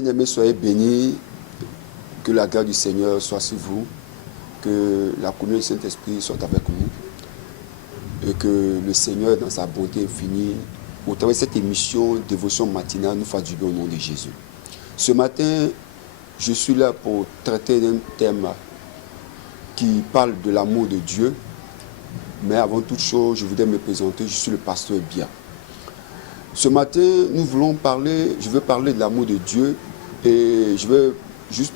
Bien-aimés, soyez bénis, que la grâce du Seigneur soit sur vous, que la communion du Saint-Esprit soit avec nous, et que le Seigneur, dans sa bonté infinie, au travers de cette émission Dévotion matinale, nous fasse du bien au nom de Jésus. Ce matin, je suis là pour traiter d'un thème qui parle de l'amour de Dieu, mais avant toute chose, je voudrais me présenter, je suis le pasteur Bia. Ce matin, je veux parler de l'amour de Dieu et je vais juste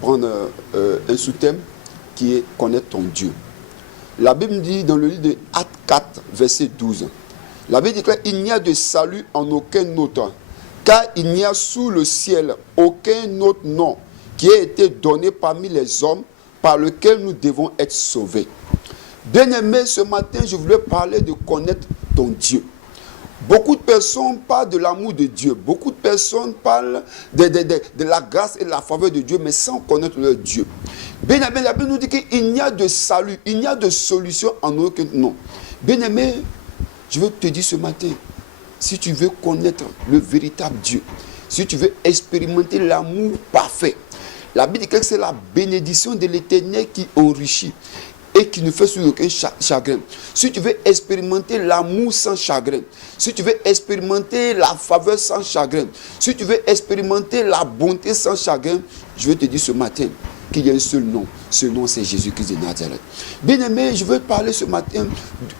prendre un sous-thème qui est connaître ton Dieu. La Bible dit dans le livre de Actes 4, verset 12, la Bible déclare il n'y a de salut en aucun autre, car il n'y a sous le ciel aucun autre nom qui ait été donné parmi les hommes par lequel nous devons être sauvés. Bien-aimés, ce matin, je voulais parler de connaître ton Dieu. Beaucoup de personnes parlent de l'amour de Dieu. Beaucoup de personnes parlent de la grâce et de la faveur de Dieu, mais sans connaître leur Dieu. Bien-aimé, la Bible nous dit qu'il n'y a de salut, il n'y a de solution en aucun nom. Bien-aimé, je veux te dire ce matin, si tu veux connaître le véritable Dieu, si tu veux expérimenter l'amour parfait, la Bible dit que c'est la bénédiction de l'Éternel qui enrichit et qui ne fait sur aucun chagrin. Si tu veux expérimenter l'amour sans chagrin, si tu veux expérimenter la faveur sans chagrin, si tu veux expérimenter la bonté sans chagrin, je veux te dire ce matin qu'il y a un seul nom. Ce nom, c'est Jésus-Christ de Nazareth. Bien-aimé, je veux parler ce matin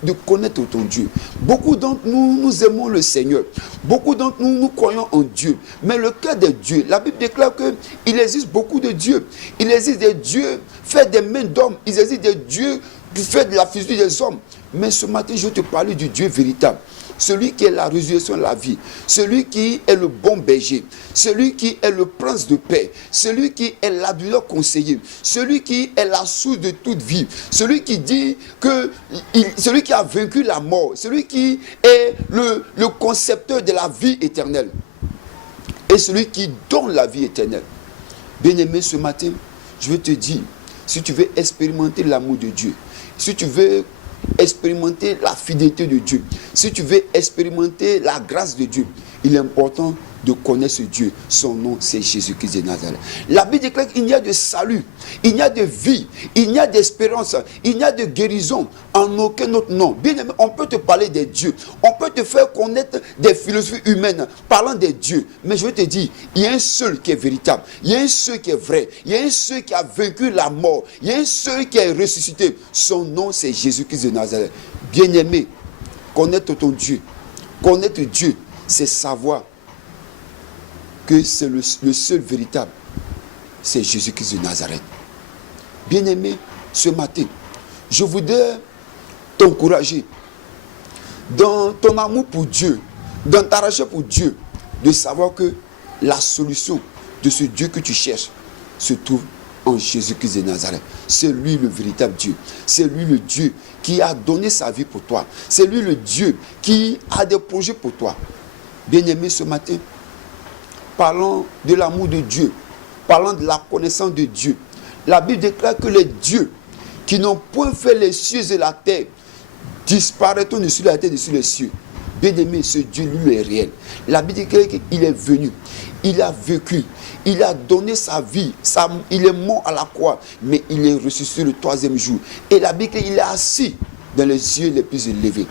de connaître ton Dieu. Beaucoup d'entre nous, nous aimons le Seigneur. Beaucoup d'entre nous, nous croyons en Dieu. Mais le cœur des dieux, la Bible déclare qu'il existe beaucoup de dieux. Il existe des dieux faits des mains d'hommes. Il existe des dieux faits de la figure des hommes. Mais ce matin, je vais te parler du Dieu véritable. Celui qui est la résurrection de la vie, celui qui est le bon berger, celui qui est le prince de paix, celui qui est l'aduleur conseiller, celui qui est la source de toute vie, celui qui dit que celui qui a vaincu la mort, celui qui est le concepteur de la vie éternelle et celui qui donne la vie éternelle. Bien-aimé, ce matin, je veux te dire, si tu veux expérimenter l'amour de Dieu, si tu veux expérimenter la fidélité de Dieu, si tu veux expérimenter la grâce de Dieu, il est important de connaître ce Dieu. Son nom, c'est Jésus-Christ de Nazareth. La Bible déclare qu'il y a de salut, il y a de vie, il y a d'espérance, il y a de guérison en aucun autre nom. Bien aimé, on peut te parler des dieux, on peut te faire connaître des philosophies humaines parlant des dieux, mais je veux te dire, il y a un seul qui est véritable, il y a un seul qui est vrai, il y a un seul qui a vaincu la mort, il y a un seul qui est ressuscité. Son nom, c'est Jésus-Christ de Nazareth. Bien aimé, connaître ton Dieu, connaître Dieu, c'est savoir que c'est le seul véritable, c'est Jésus-Christ de Nazareth. Bien-aimé, ce matin, je voudrais t'encourager dans ton amour pour Dieu, dans ta recherche pour Dieu, de savoir que la solution de ce Dieu que tu cherches se trouve en Jésus-Christ de Nazareth. C'est lui le véritable Dieu. C'est lui le Dieu qui a donné sa vie pour toi. C'est lui le Dieu qui a des projets pour toi. Bien-aimé, ce matin, parlons de l'amour de Dieu, parlons de la connaissance de Dieu. La Bible déclare que les dieux qui n'ont point fait les cieux et la terre disparaîtront dessus la terre, dessus les cieux. Bien-aimé, ce Dieu, lui, est réel. La Bible déclare qu'il est venu, il a vécu, il a donné sa vie, il est mort à la croix, mais il est ressuscité le troisième jour. Et la Bible déclare qu'il est assis dans les cieux les plus élevés.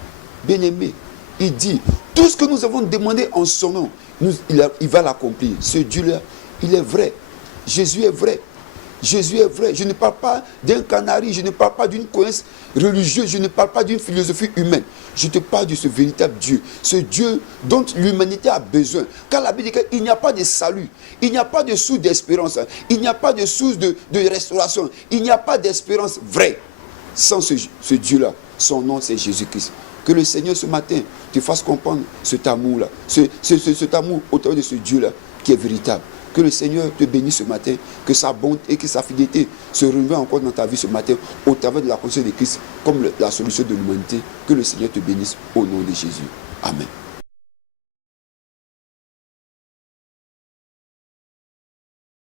Bien-aimé, il dit, tout ce que nous avons demandé en son nom, il va l'accomplir. Ce Dieu-là, il est vrai. Jésus est vrai. Jésus est vrai. Je ne parle pas d'un canari, je ne parle pas d'une croyance religieuse, je ne parle pas d'une philosophie humaine. Je te parle de ce véritable Dieu. Ce Dieu dont l'humanité a besoin. Car la Bible dit qu'il n'y a pas de salut, il n'y a pas de source d'espérance, il n'y a pas de source de restauration, il n'y a pas d'espérance vraie sans ce Dieu-là. Son nom, c'est Jésus-Christ. Que le Seigneur ce matin te fasse comprendre cet amour-là, cet amour au travers de ce Dieu-là qui est véritable. Que le Seigneur te bénisse ce matin, que sa bonté et que sa fidélité se renouvellent encore dans ta vie ce matin au travers de la conscience de Christ comme la solution de l'humanité. Que le Seigneur te bénisse au nom de Jésus. Amen.